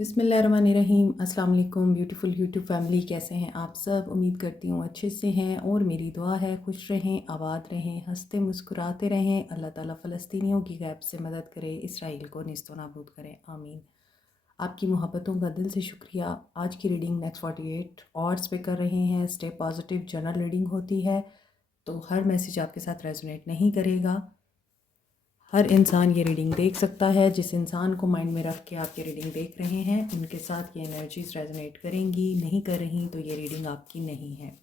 बिस्मिल्लाहिर्रहमानिर्रहीम। अस्सलाम वालेकुम ब्यूटीफुल यूट्यूब फैमिली, कैसे हैं आप सब? उम्मीद करती हूँ अच्छे से हैं और मेरी दुआ है खुश रहें, आबाद रहें, हंसते मुस्कुराते रहें। अल्लाह ताला फ़लस्तीनियों की गैब से मदद करे, इसराइल को निस्तो नाबूद करें, आमीन। आपकी मोहब्बतों का दिल से शुक्रिया। आज की रीडिंग नेक्स्ट 48 ऑड्स पे कर रहे हैं। स्टे पॉजिटिव जनरल रीडिंग होती है, तो हर मैसेज आपके साथ रेजोनेट नहीं करेगा। हर इंसान ये रीडिंग देख सकता है। जिस इंसान को माइंड में रख के आप ये रीडिंग देख रहे हैं, उनके साथ ये एनर्जीज रेजोनेट करेंगी। नहीं कर रही तो ये रीडिंग आपकी नहीं है।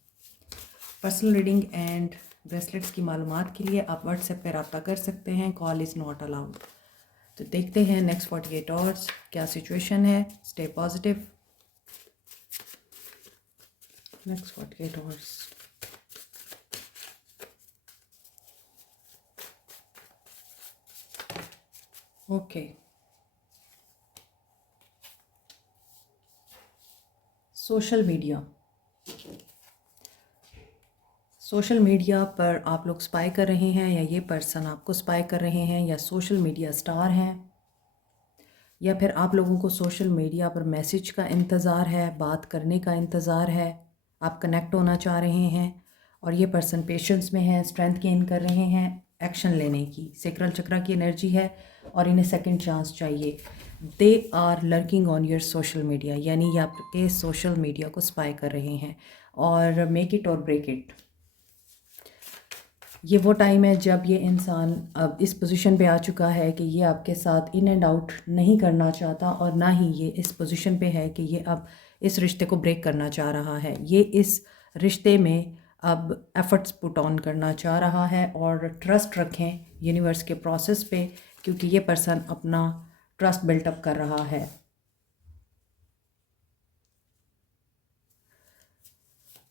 पर्सनल रीडिंग एंड ब्रेसलेट्स की मालूमात के लिए आप व्हाट्सएप पर रब्ता कर सकते हैं। Call is not allowed. तो देखते हैं नेक्स्ट 48 आवर्स क्या सिचुएशन है। Stay positive. Next 48 hours. Okay, social media पर आप लोग स्पाई कर रहे हैं, या ये पर्सन आपको स्पाई कर रहे हैं, या सोशल मीडिया स्टार हैं, या फिर आप लोगों को सोशल मीडिया पर मैसेज का इंतज़ार है, बात करने का इंतज़ार है, आप कनेक्ट होना चाह रहे हैं। और ये पर्सन पेशेंस में है, स्ट्रेंथ गेन कर रहे हैं एक्शन लेने की। सेक्रल चक्रा की एनर्जी है और इन्हें सेकंड चांस चाहिए। They are lurking on your social media, यानी ये आपके सोशल मीडिया को स्पाई कर रहे हैं। और मेक इट और ब्रेक इट, ये वो टाइम है जब ये इंसान अब इस पोजीशन पे आ चुका है कि ये आपके साथ इन एंड आउट नहीं करना चाहता, और ना ही ये इस पोजीशन पे है कि ये अब इस रिश्ते को ब्रेक करना चाह रहा है। ये इस रिश्ते में अब एफर्ट्स पुट ऑन करना चाह रहा है। और ट्रस्ट रखें यूनिवर्स के प्रोसेस पे, क्योंकि ये पर्सन अपना ट्रस्ट बिल्टअप कर रहा है।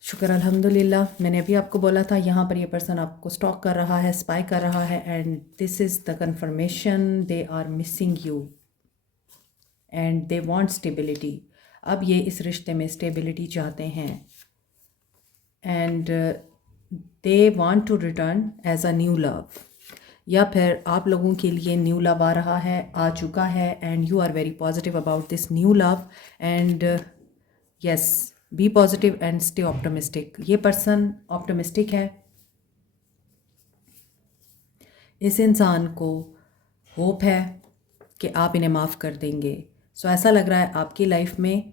शुक्र अल्हम्दुलिल्लाह। मैंने अभी आपको बोला था यहाँ पर ये पर्सन आपको स्टॉक कर रहा है, स्पाई कर रहा है, and this is the confirmation. They are missing you and they want stability. अब ये इस रिश्ते में स्टेबिलिटी चाहते हैं, and they want to return as a new love. या फिर आप लोगों के लिए न्यू लव आ रहा है, आ चुका है, and you are very positive about this new love. And yes, be positive and stay optimistic. ये पर्सन ऑप्टिमिस्टिक है। इस इंसान को होप है कि आप इन्हें माफ़ कर देंगे। सो ऐसा लग रहा है आपकी लाइफ में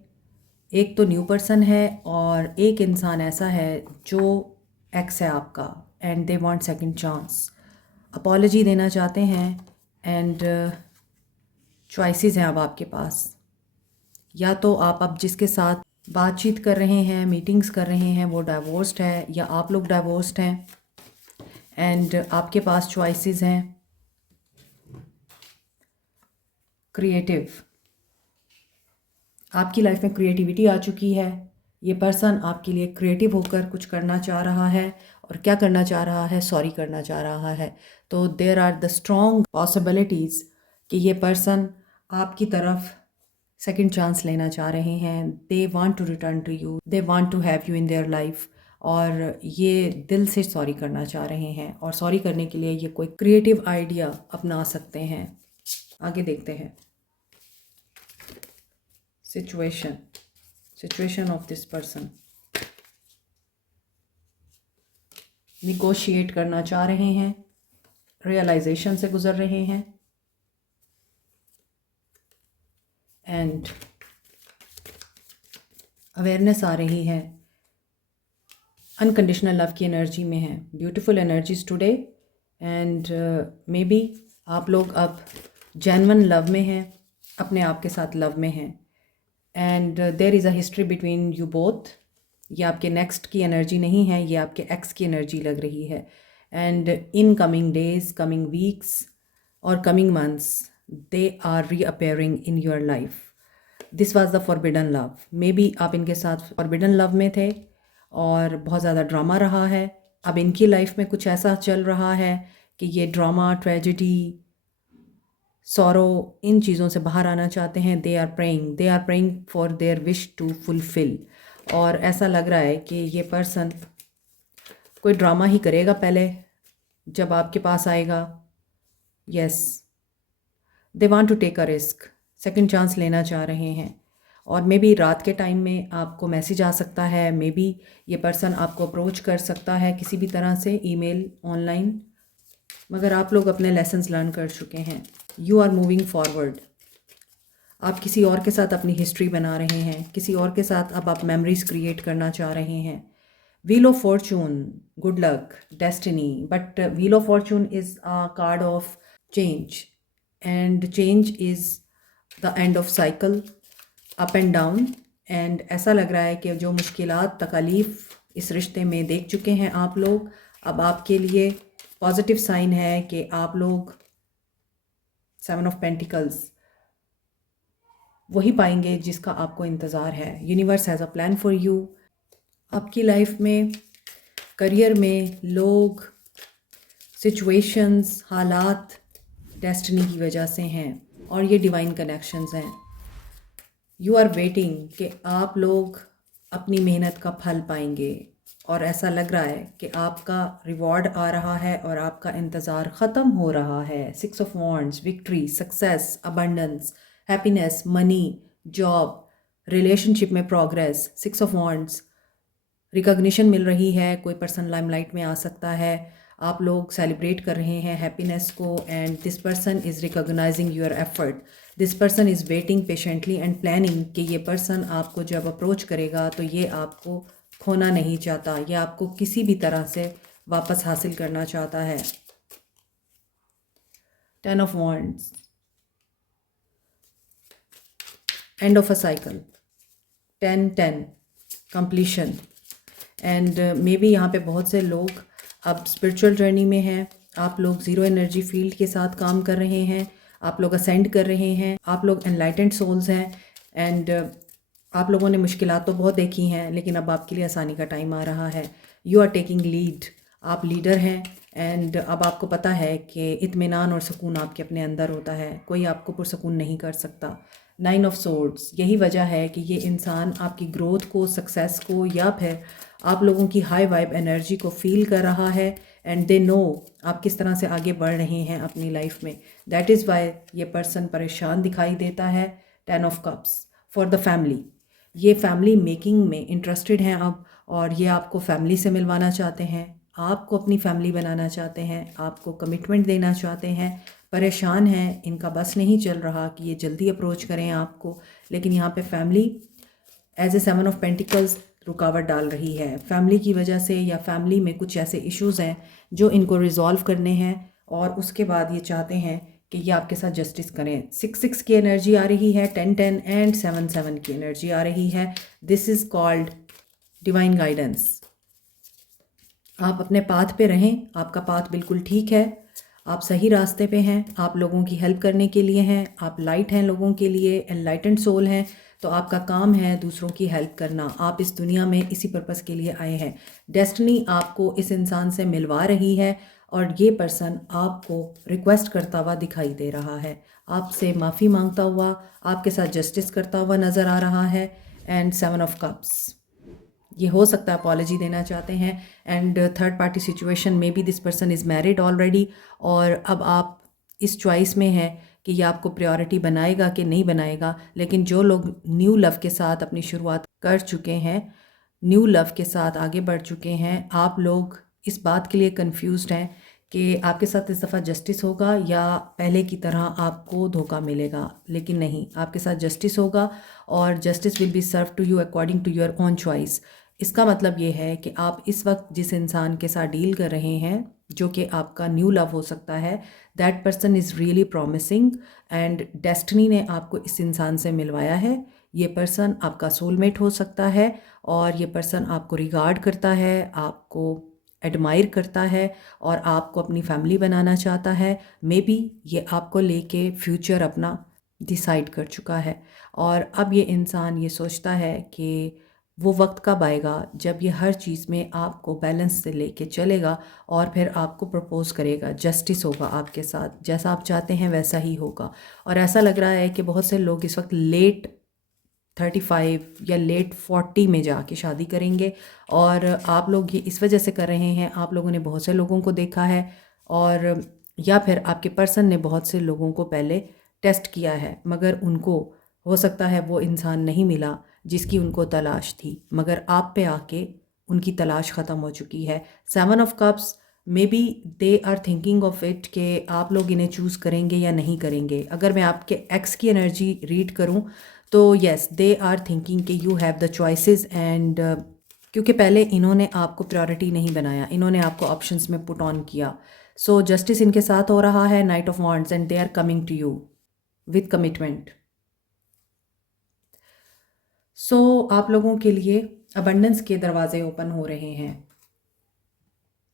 एक तो न्यू पर्सन है, और एक इंसान ऐसा है जो एक्स है आपका, and they want second chance. Apology देना चाहते हैं, एंड चॉइसेस हैं अब आपके पास। या तो आप अब जिसके साथ बातचीत कर रहे हैं, मीटिंग्स कर रहे हैं, वो डाइवोर्स्ड है, या आप लोग डाइवोर्स्ड हैं, एंड आपके पास चॉइसेस हैं। क्रिएटिव, आपकी लाइफ में क्रिएटिविटी आ चुकी है। ये पर्सन आपके लिए क्रिएटिव होकर कुछ करना चाह रहा है, और क्या करना चाह रहा है? सॉरी करना चाह रहा है। तो there are the strong possibilities कि ये पर्सन आपकी तरफ सेकंड चांस लेना चाह रहे हैं। They want to return to you, they want to have you in their life, और ये दिल से सॉरी करना चाह रहे हैं। और सॉरी करने के लिए ये कोई क्रिएटिव आइडिया अपना सकते हैं। आगे देखते हैं situation of this person. Negotiate करना चाह रहे हैं, रियलाइजेशन से गुजर रहे हैं, एंड अवेयरनेस आ रही है। अनकंडीशनल लव की एनर्जी में है। Beautiful energies today, and may be आप लोग अब जेन्युइन लव में हैं, अपने आप के साथ लव में हैं, and there is a history between you both. ये आपके नेक्स्ट की एनर्जी नहीं है, ये आपके एक्स की एनर्जी लग रही है। And in coming days, coming weeks और coming months, they are reappearing in your life. This was the forbidden love. Maybe आप इनके साथ फॉरबिडन लव में थे, और बहुत ज़्यादा ड्रामा रहा है। अब इनकी लाइफ में कुछ ऐसा चल रहा है कि ये ड्रामा, ट्रेजिडी, सॉरो, इन चीज़ों से बाहर आना चाहते हैं। They are praying for their wish to fulfill. और ऐसा लग रहा है कि ये पर्सन कोई ड्रामा ही करेगा पहले, जब आपके पास आएगा। Yes, they want to take a risk, second chance लेना चाह रहे हैं। और मे बी रात के टाइम में आपको मैसेज आ सकता है, मे बी ये पर्सन आपको अप्रोच कर सकता है किसी भी तरह से, ईमेल, ऑनलाइन, मगर आप लोग अपने लेसन्स लर्न कर चुके हैं। You are moving forward. आप किसी और के साथ अपनी हिस्ट्री बना रहे हैं, किसी और के साथ अब आप मेमोरीज क्रिएट करना चाह रहे हैं। Wheel of Fortune, good luck, destiny, but wheel of Fortune is a card of change, and change is the end of cycle, up and down. And ऐसा लग रहा है कि जो मुश्किलात तकलीफ़ इस रिश्ते में देख चुके हैं आप लोग, अब आपके लिए पॉजिटिव साइन है कि आप लोग 7 ऑफ पेंटिकल्स वही पाएंगे जिसका आपको इंतज़ार है। Universe has a plan for you. आपकी लाइफ में, करियर में, लोग, सिचुएशंस, हालात डेस्टिनी की वजह से हैं और ये डिवाइन कनेक्शंस हैं। यू आर वेटिंग कि आप लोग अपनी मेहनत का फल पाएंगे और ऐसा लग रहा है कि आपका रिवॉर्ड आ रहा है और आपका इंतज़ार ख़त्म हो रहा है। 6 of wands, victory, success, abundance, happiness, money, job, relationship में प्रोग्रेस, 6 ऑफ वॉन्ड्स, रिकॉग्निशन मिल रही है, कोई पर्सन लाइमलाइट में आ सकता है, आप लोग सेलिब्रेट कर रहे हैं हैप्पीनेस को, and this person is recognising your effort. This person is waiting patiently and planning कि ये पर्सन आपको जब अप्रोच करेगा तो ये आपको खोना नहीं चाहता, ये आपको किसी भी तरह से वापस हासिल करना चाहता है। 10 of wands, end of a cycle, 10-10, completion. And may be यहाँ पे बहुत से लोग अब स्पिरिचुअल जर्नी में हैं, आप लोग ज़ीरो एनर्जी फील्ड के साथ काम कर रहे हैं, आप लोग असेंड कर रहे हैं, आप लोग एनलाइटेंड सोल्स हैं, एंड आप लोगों ने मुश्किलात तो बहुत देखी हैं लेकिन अब आपके लिए आसानी का टाइम आ रहा है। यू आर टेकिंग लीड, आप लीडर हैं, एंड अब आपको पता है कि इत्मीनान और सुकून आपके अपने अंदर होता है, कोई आपको पुरसकून नहीं कर सकता। 9 ऑफ सोर्ड्स, यही वजह है कि ये इंसान आपकी ग्रोथ को, सक्सेस को, या फिर आप लोगों की हाई वाइब एनर्जी को फील कर रहा है, एंड दे नो आप किस तरह से आगे बढ़ रहे हैं अपनी लाइफ में। दैट इज़ वाई ये पर्सन परेशान दिखाई देता है। 10 of cups, for the family, ये फैमिली मेकिंग में इंटरेस्टेड हैं अब, और ये आपको फैमिली से मिलवाना चाहते हैं, आपको अपनी फैमिली बनाना चाहते हैं, आपको कमिटमेंट देना चाहते हैं, परेशान हैं, इनका बस नहीं चल रहा कि ये जल्दी अप्रोच करें आपको, लेकिन यहाँ पे family as a 7 of pentacles रुकावट डाल रही है। फैमिली की वजह से या फैमिली में कुछ ऐसे इश्यूज़ हैं जो इनको रिजॉल्व करने हैं, और उसके बाद ये चाहते हैं कि ये आपके साथ जस्टिस करें। 6-6 की एनर्जी आ रही है, 10-10 एंड 7-7 की एनर्जी आ रही है। This is called divine guidance. आप अपने पाथ पे रहें, आपका पाथ बिल्कुल ठीक है, आप सही रास्ते पे हैं, आप लोगों की हेल्प करने के लिए हैं, आप लाइट हैं लोगों के लिए, एनलाइटेंड सोल हैं, तो आपका काम है दूसरों की हेल्प करना। आप इस दुनिया में इसी पर्पज़ के लिए आए हैं। डेस्टिनी आपको इस इंसान से मिलवा रही है और ये पर्सन आपको रिक्वेस्ट करता हुआ दिखाई दे रहा है, आपसे माफ़ी मांगता हुआ, आपके साथ जस्टिस करता हुआ नज़र आ रहा है। एंड 7 ऑफ कप्स, ये हो सकता है अपॉलॉजी देना चाहते हैं, एंड थर्ड पार्टी सिचुएशन में भी this person is married already, और अब आप इस चॉइस में हैं कि ये आपको प्रायोरिटी बनाएगा कि नहीं बनाएगा। लेकिन जो लोग न्यू लव के साथ अपनी शुरुआत कर चुके हैं, न्यू लव के साथ आगे बढ़ चुके हैं, आप लोग इस बात के लिए कंफ्यूज्ड हैं कि आपके साथ इस दफ़ा जस्टिस होगा या पहले की तरह आपको धोखा मिलेगा। लेकिन नहीं, आपके साथ जस्टिस होगा और justice will be serve to you according to your own choice. इसका मतलब ये है कि आप इस वक्त जिस इंसान के साथ डील कर रहे हैं, जो कि आपका न्यू लव हो सकता है, that person is really promising, and destiny ने आपको इस इंसान से मिलवाया है। ये पर्सन आपका सोलमेट हो सकता है, और ये पर्सन आपको रिगार्ड करता है, आपको एडमायर करता है, और आपको अपनी फैमिली बनाना चाहता है। मे बी ये आपको लेके फ्यूचर अपना डिसाइड कर चुका है, और अब ये इंसान ये सोचता है कि वो वक्त कब आएगा जब ये हर चीज़ में आपको बैलेंस से लेके चलेगा और फिर आपको प्रपोज करेगा, जस्टिस होगा आपके साथ, जैसा आप चाहते हैं वैसा ही होगा। और ऐसा लग रहा है कि बहुत से लोग इस वक्त लेट 35 या लेट 40 में जाके शादी करेंगे, और आप लोग ये इस वजह से कर रहे हैं, आप लोगों ने बहुत से लोगों को देखा है, और या फिर आपके पर्सन ने बहुत से लोगों को पहले टेस्ट किया है, मगर उनको हो सकता है वो इंसान नहीं मिला जिसकी उनको तलाश थी, मगर आप पे आके उनकी तलाश ख़त्म हो चुकी है। 7 of cups, may be they are thinking of it कि आप लोग इन्हें चूज़ करेंगे या नहीं करेंगे। अगर मैं आपके एक्स की एनर्जी रीड करूं तो येस, दे आर थिंकिंग कि you have the choices and क्योंकि पहले इन्होंने आपको प्रायोरिटी नहीं बनाया, इन्होंने आपको ऑप्शंस में पुट ऑन किया। सो जस्टिस इनके साथ हो रहा है, knight of wands, and they are coming to you with commitment. So आप लोगों के लिए अबंडेंस के दरवाजे ओपन हो रहे हैं।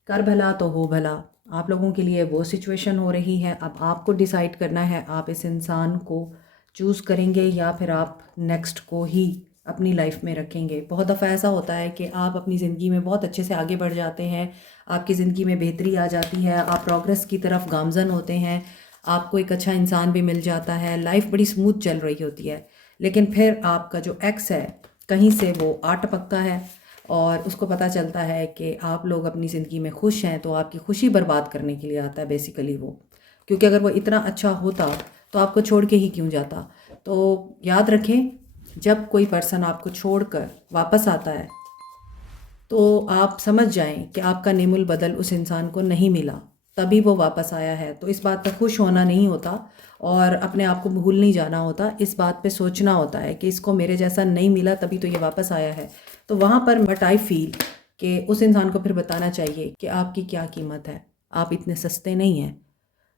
कर भला तो हो भला, आप लोगों के लिए वो सिचुएशन हो रही है। अब आपको डिसाइड करना है आप इस इंसान को चूज़ करेंगे या फिर आप नेक्स्ट को ही अपनी लाइफ में रखेंगे। बहुत दफ़ा ऐसा होता है कि आप अपनी ज़िंदगी में बहुत अच्छे से आगे बढ़ जाते हैं, आपकी ज़िंदगी में बेहतरी आ जाती है, आप प्रोग्रेस की तरफ गामज़न होते हैं, आपको एक अच्छा इंसान भी मिल जाता है, लाइफ बड़ी स्मूथ चल रही होती है। लेकिन फिर आपका जो एक्स है कहीं से वो आ टपकता है और उसको पता चलता है कि आप लोग अपनी ज़िंदगी में खुश हैं, तो आपकी खुशी बर्बाद करने के लिए आता है बेसिकली वो। क्योंकि अगर वो इतना अच्छा होता तो आपको छोड़ के ही क्यों जाता। तो याद रखें, जब कोई पर्सन आपको छोड़कर वापस आता है तो आप समझ जाएं कि आपका नेमुल बदल उस इंसान को नहीं मिला, तभी वो वापस आया है। तो इस बात पर खुश होना नहीं होता और अपने आप को भूल नहीं जाना होता, इस बात पे सोचना होता है कि इसको मेरे जैसा नहीं मिला तभी तो ये वापस आया है। तो वहाँ पर बट आई फील कि उस इंसान को फिर बताना चाहिए कि आपकी क्या कीमत है, आप इतने सस्ते नहीं हैं।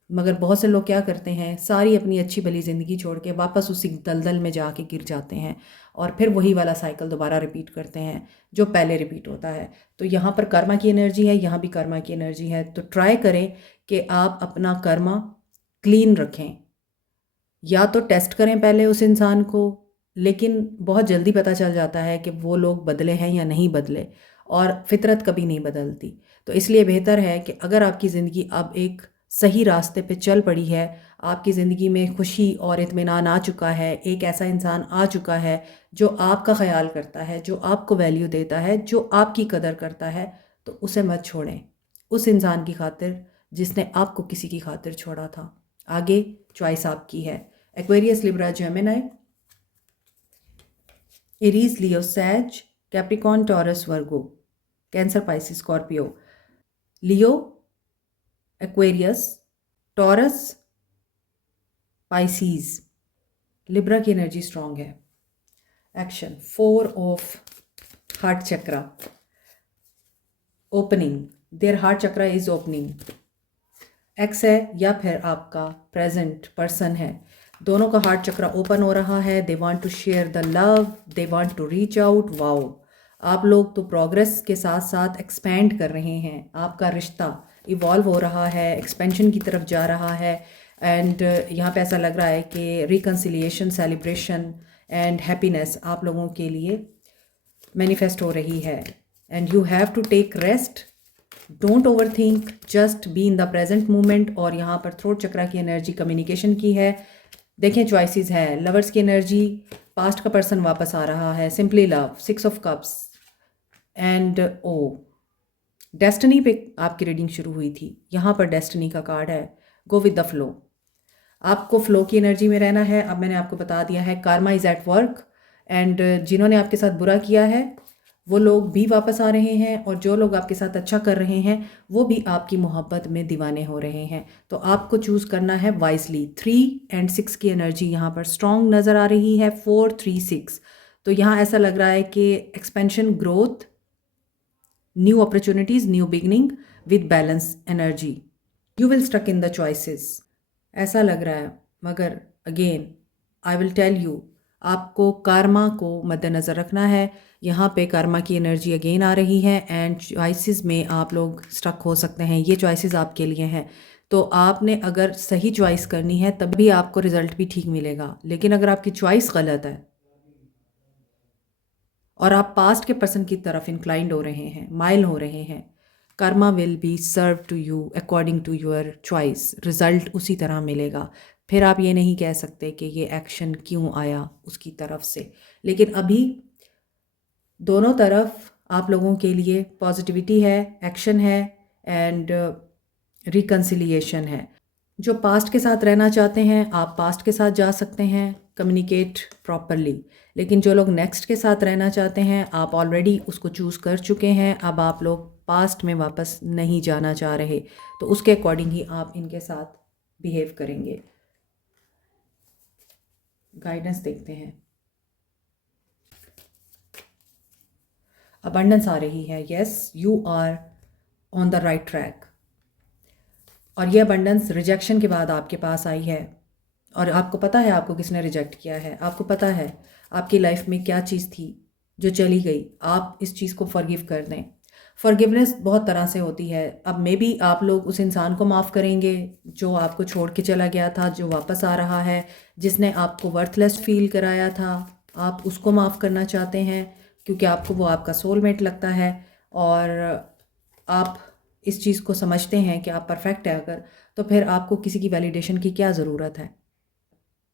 मगर बहुत से लोग क्या करते हैं, सारी अपनी अच्छी भली ज़िंदगी छोड़ के वापस उसी दलदल में जाके गिर जाते हैं और फिर वही वाला साइकिल दोबारा रिपीट करते हैं जो पहले रिपीट होता है। तो यहाँ पर कर्मा की एनर्जी है, यहाँ भी कर्मा की एनर्जी है। तो ट्राई करें कि आप अपना कर्मा क्लीन रखें, या तो टेस्ट करें पहले उस इंसान को, लेकिन बहुत जल्दी पता चल जाता है कि वो लोग बदले हैं या नहीं बदले, और फितरत कभी नहीं बदलती। तो इसलिए बेहतर है कि अगर आपकी ज़िंदगी अब एक सही रास्ते पे चल पड़ी है, आपकी ज़िंदगी में खुशी और इत्मीनान आ चुका है, एक ऐसा इंसान आ चुका है जो आपका ख्याल करता है, जो आपको वैल्यू देता है, जो आपकी कदर करता है, तो उसे मत छोड़ें उस इंसान की खातिर जिसने आपको किसी की खातिर छोड़ा था। आगे चॉइस आपकी है। एक्वेरियस, लिब्रा, जेमिनी, एरीज, लियो, सैज, कैप्रिकॉर्न, टॉरस, वर्गो, कैंसर, पाइसिस, स्कॉर्पियो। लियो, एक्वेरियस, टॉरस, पाइसिस, लिब्रा की एनर्जी स्ट्रांग है। Action, 4 of heart chakra, opening, their heart chakra is opening. X है या फिर आपका प्रेजेंट पर्सन है, दोनों का हार्ट चक्रा ओपन हो रहा है। They want to share the love, they want to reach out. Wow, आप लोग तो प्रोग्रेस के साथ साथ एक्सपेंड कर रहे हैं, आपका रिश्ता इवॉल्व हो रहा है, एक्सपेंशन की तरफ जा रहा है। एंड यहाँ पे ऐसा लग रहा है कि रिकन्सिलिएशन, सेलिब्रेशन एंड हैप्पीनेस आप लोगों के लिए मैनिफेस्ट हो रही है। And you have to take rest, don't over think, just be in the present moment. और यहाँ पर थ्रोट चक्रा की एनर्जी कम्युनिकेशन की है। देखें, चॉइसेस है, लवर्स की एनर्जी, पास्ट का पर्सन वापस आ रहा है, simply love, 6 of cups, and oh destiny पे आपकी रीडिंग शुरू हुई थी, यहाँ पर डेस्टिनी का कार्ड है। गो विद द फ्लो, आपको फ्लो की एनर्जी में रहना है। अब मैंने आपको बता दिया है Karma is at work, and जिन्होंने आपके साथ बुरा किया है वो लोग भी वापस आ रहे हैं, और जो लोग आपके साथ अच्छा कर रहे हैं वो भी आपकी मोहब्बत में दीवाने हो रहे हैं। तो आपको चूज़ करना है वाइजली। 3 और 6 की एनर्जी यहाँ पर स्ट्रॉन्ग नज़र आ रही है, 4, 3, 6। तो यहाँ ऐसा लग रहा है कि expansion, growth, new opportunities, new beginning with balance energy. You will stuck in the choices, ऐसा लग रहा है। मगर again I will tell you, आपको कार्मा को मद्देनज़र रखना है। यहाँ पे कर्मा की एनर्जी अगेन आ रही है, एंड चॉइसेस में आप लोग स्टक हो सकते हैं। ये चॉइसेस आपके लिए हैं, तो आपने अगर सही चॉइस करनी है तभी आपको रिजल्ट भी ठीक मिलेगा। लेकिन अगर आपकी चॉइस गलत है और आप पास्ट के पर्सन की तरफ इंक्लाइंड हो रहे हैं, माइल हो रहे हैं, karma will be serve to you according to your choice, result उसी तरह मिलेगा। फिर आप ये नहीं कह सकते कि ये एक्शन क्यों आया उसकी तरफ से। लेकिन अभी दोनों तरफ आप लोगों के लिए पॉजिटिविटी है, एक्शन है, एंड रिकन्सिलिएशन है। जो पास्ट के साथ रहना चाहते हैं आप पास्ट के साथ जा सकते हैं, कम्युनिकेट प्रॉपरली। लेकिन जो लोग नेक्स्ट के साथ रहना चाहते हैं, आप ऑलरेडी उसको चूज़ कर चुके हैं, अब आप लोग पास्ट में वापस नहीं जाना चाह रहे, तो उसके अकॉर्डिंग ही आप इनके साथ बिहेव करेंगे। गाइडेंस देखते हैं। अबंडेंस आ रही है, yes you are on the right track. और ये अबंडेंस रिजेक्शन के बाद आपके पास आई है, और आपको पता है आपको किसने रिजेक्ट किया है, आपको पता है आपकी लाइफ में क्या चीज़ थी जो चली गई। आप इस चीज़ को फॉरगिव कर दें। फॉरगिवनेस बहुत तरह से होती है। अब मे बी आप लोग उस इंसान को माफ़ करेंगे जो आपको छोड़ के चला गया था, जो वापस आ रहा है, जिसने आपको वर्थलेस फील कराया था, आप उसको माफ़ करना चाहते हैं क्योंकि आपको वो आपका सोलमेट लगता है, और आप इस चीज़ को समझते हैं कि आप परफेक्ट है अगर, तो फिर आपको किसी की वैलिडेशन की क्या ज़रूरत है।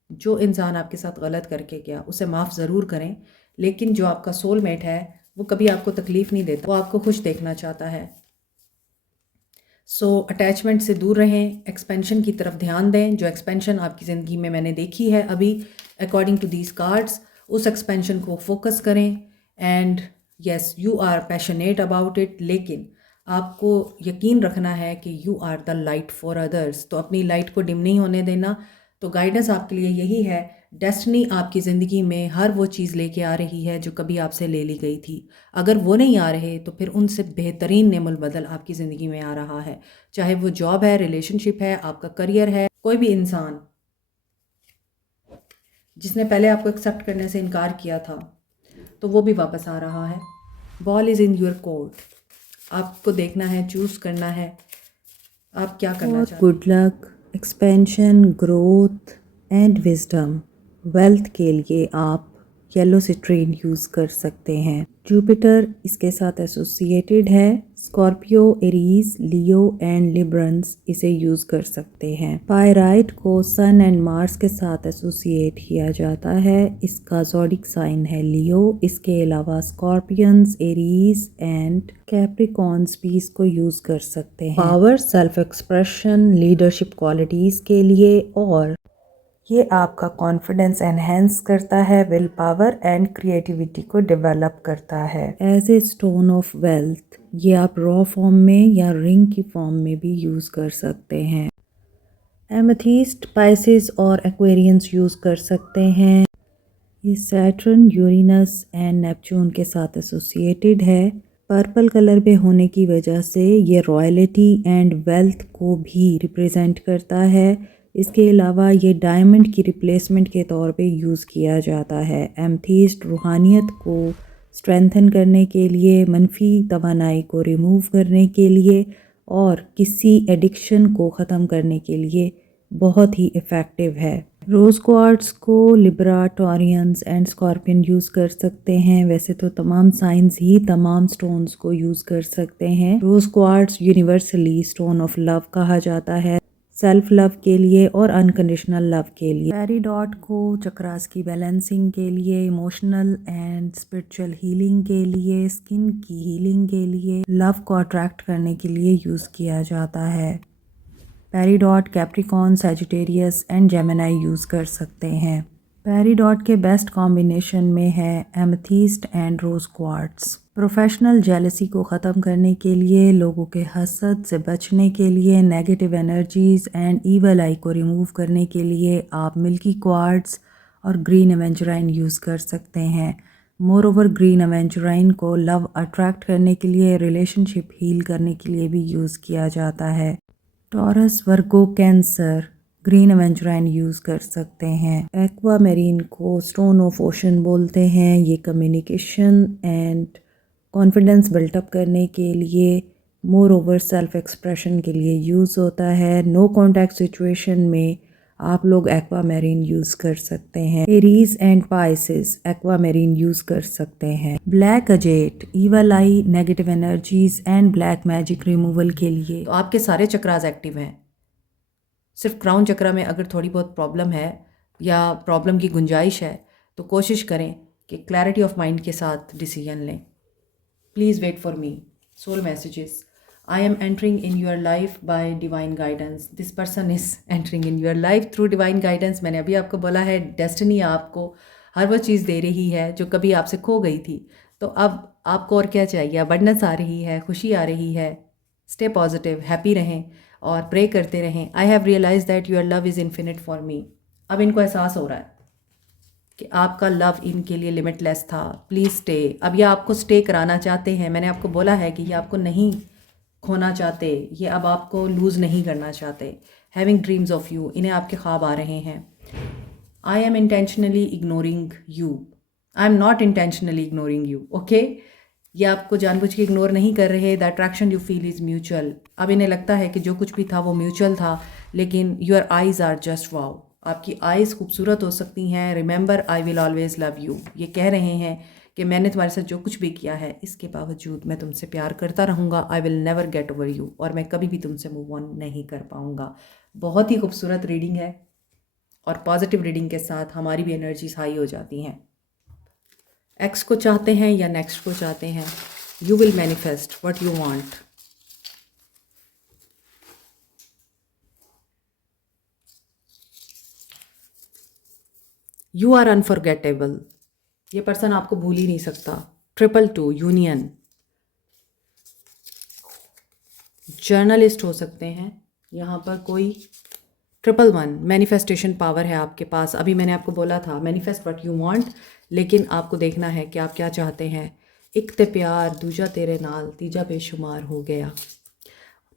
जो इंसान आपके साथ गलत करके गया उसे माफ़ ज़रूर करें, लेकिन जो आपका सोलमेट है वो कभी आपको तकलीफ़ नहीं देता, वो आपको खुश देखना चाहता है। सो अटैचमेंट से दूर रहें, एक्सपेंशन की तरफ ध्यान दें। जो एक्सपेंशन आपकी ज़िंदगी में मैंने देखी है अभी अकॉर्डिंग टू दीज कार्ड्स, उस एक्सपेंशन को फोकस करें। And yes you are passionate about it, लेकिन आपको यकीन रखना है कि you are the light for others. तो अपनी लाइट को डिम नहीं होने देना। तो गाइडेंस आपके लिए यही है, डेस्टिनी आपकी ज़िंदगी में हर वो चीज़ लेके आ रही है जो कभी आपसे ले ली गई थी। अगर वो नहीं आ रहे तो फिर उनसे बेहतरीन नेमुल बदल आपकी ज़िंदगी में आ रहा है। चाहे वो जॉब है, रिलेशनशिप है, आपका करियर है, कोई भी इंसान जिसने पहले आपको एक्सेप्ट करने से इनकार किया था, तो वो भी वापस आ रहा है। Ball is in your court. आपको देखना है, चूज़ करना है आप क्या करना चाहते हैं। Good luck, expansion, growth and wisdom, wealth के लिए आप येलो सिट्रीन यूज़ कर सकते हैं। जुपिटर इसके साथ एसोसिएटेड है। Scorpio, Aries, Leo and Librans इसे यूज़ कर सकते हैं। पायराइट को सन एंड मार्स के साथ एसोसिएट किया जाता है। इसका ज़ोडिक साइन है लियो। इसके अलावा स्कॉर्पियंस, एरीज एंड कैप्रिकॉन्स भी इसको यूज़ कर सकते हैं। Power, self expression, leadership qualities के लिए, और ये आपका कॉन्फिडेंस एनहेंस करता है, विल पावर एंड क्रिएटिविटी को डेवलप करता है। As a stone of wealth ये आप रॉ फॉर्म में या रिंग की फॉर्म में भी यूज़ कर सकते हैं। एमेथिस्ट, पाइसिस और एक्वेरियंस यूज़ कर सकते हैं। ये सैटर्न, यूरेनस एंड नेपच्यून के साथ एसोसिएटेड है। पर्पल कलर में होने की वजह से ये रॉयल्टी एंड वेल्थ को भी रिप्रेजेंट करता है। इसके अलावा ये डायमंड की रिप्लेसमेंट के तौर पे यूज़ किया जाता है। एमेथिस्ट रूहानियत को स्ट्रेंथन करने के लिए, मनफी तवानाई को रिमूव करने के लिए और किसी एडिक्शन को ख़त्म करने के लिए बहुत ही इफ़ेक्टिव है। रोज़ क्वार्ट्स को Libra, Taureans and scorpion use कर सकते हैं। वैसे तो तमाम साइंस ही तमाम स्टोन्स को यूज़ कर सकते हैं। Rose quartz universally stone of love कहा जाता है, सेल्फ लव के लिए और अनकंडीशनल लव के लिए। पेरीडॉट को चक्रास की बैलेंसिंग के लिए, इमोशनल एंड स्पिरिचुअल हीलिंग के लिए, स्किन की हीलिंग के लिए, लव को अट्रैक्ट करने के लिए यूज़ किया जाता है। Peridot Capricorn, Sagittarius and Gemini use कर सकते हैं। पेरीडॉट के बेस्ट कॉम्बिनेशन में है amethyst and rose quartz. Professional jealousy को ख़त्म करने के लिए, लोगों के हसद से बचने के लिए, नेगेटिव एनर्जीज़ एंड ईवल आई को रिमूव करने के लिए आप मिल्की क्वार्ट्स और ग्रीन एवेंचुराइन यूज़ कर सकते हैं। मोर ओवर ग्रीन एवेंचुराइन को लव अट्रैक्ट करने के लिए, रिलेशनशिप हील करने के लिए भी यूज़ किया जाता है। टॉरस, वर्गो, कैंसर ग्रीन एवेंचुराइन यूज़ कर सकते हैं। एक्वा मेरीन को स्टोन ऑफ ओशन बोलते हैं। ये कम्युनिकेशन एंड कॉन्फिडेंस बिल्टअप करने के लिए, मोर ओवर सेल्फ एक्सप्रेशन के लिए यूज़ होता है। नो कॉन्टैक्ट सिचुएशन में आप लोग एक्वा मेरीन यूज़ कर सकते हैं। Aries and Pisces aqua marine use कर सकते हैं। Black अजेट, evil I, negative energies and black magic removal के लिए। तो आपके सारे चक्रास एक्टिव हैं। सिर्फ क्राउन चक्रा में अगर थोड़ी बहुत प्रॉब्लम है या प्रॉब्लम की गुंजाइश है तो कोशिश करें कि क्लैरिटी ऑफ माइंड के साथ डिसीजन लें। Please wait for me. Soul messages I am entering in your life by divine guidance. This person is entering in your life through divine guidance. मैंने अभी आपको बोला है डेस्टिनी आपको हर वो चीज़ दे रही है जो कभी आपसे खो गई थी. तो अब आपको और क्या चाहिए? अबंडेंस आ रही है, खुशी आ रही है. स्टे पॉजिटिव, हैप्पी रहें और प्रे करते रहें. I have realize that your love is infinite for me. अब इनको एहसास हो रहा है कि आपका लव इनके लिए लिमिटलेस था. Please stay. अब ये आपको स्टे कराना चाहते हैं. मैंने आपको बोला है कि ये आपको नहीं खोना चाहते, ये अब आपको लूज़ नहीं करना चाहते. हैविंग ड्रीम्स ऑफ यू, इन्हें आपके ख्वाब आ रहे हैं. I am intentionally ignoring you. I am not intentionally ignoring you. Okay, ये आपको जानबूझ के इग्नोर नहीं कर रहे. The attraction you feel is mutual. अब इन्हें लगता है कि जो कुछ भी था वो म्यूचुअल था, लेकिन your eyes are just wow. आपकी आइज़ खूबसूरत हो सकती हैं. Remember I will always love you. ये कह रहे हैं कि मैंने तुम्हारे साथ जो कुछ भी किया है इसके बावजूद मैं तुमसे प्यार करता रहूँगा. I will never get over you. और मैं कभी भी तुमसे मूव ऑन नहीं कर पाऊँगा. बहुत ही खूबसूरत रीडिंग है और पॉजिटिव रीडिंग के साथ हमारी भी एनर्जीज हाई हो जाती हैं. एक्स को चाहते हैं या नेक्स्ट को चाहते हैं, you will manifest what you want. You are unforgettable. ये पर्सन आपको भूल ही नहीं सकता. 222 यूनियन. जर्नलिस्ट हो सकते हैं यहाँ पर कोई. 111 मैनिफेस्टेशन पावर है आपके पास. अभी मैंने आपको बोला था मैनिफेस्ट व्हाट यू वांट, लेकिन आपको देखना है कि आप क्या चाहते हैं. एक ते प्यार दूजा तेरे नाल तीजा बेशुमार हो गया.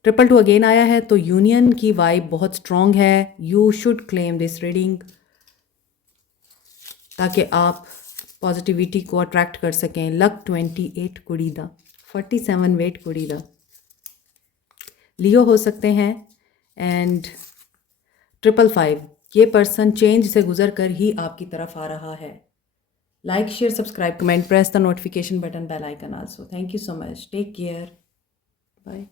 222 अगेन आया है, तो यूनियन की वाइब बहुत स्ट्रॉन्ग है. You should claim this reading ताकि आप पॉजिटिविटी को अट्रैक्ट कर सकें. लक 28 कुड़ी दा, 47 वेट कुड़ी दा. लियो हो सकते हैं. एंड 555, ये पर्सन चेंज से गुजर कर ही आपकी तरफ आ रहा है. Like share subscribe comment press the notification button bell icon also. Thank you so much. Take care. Bye.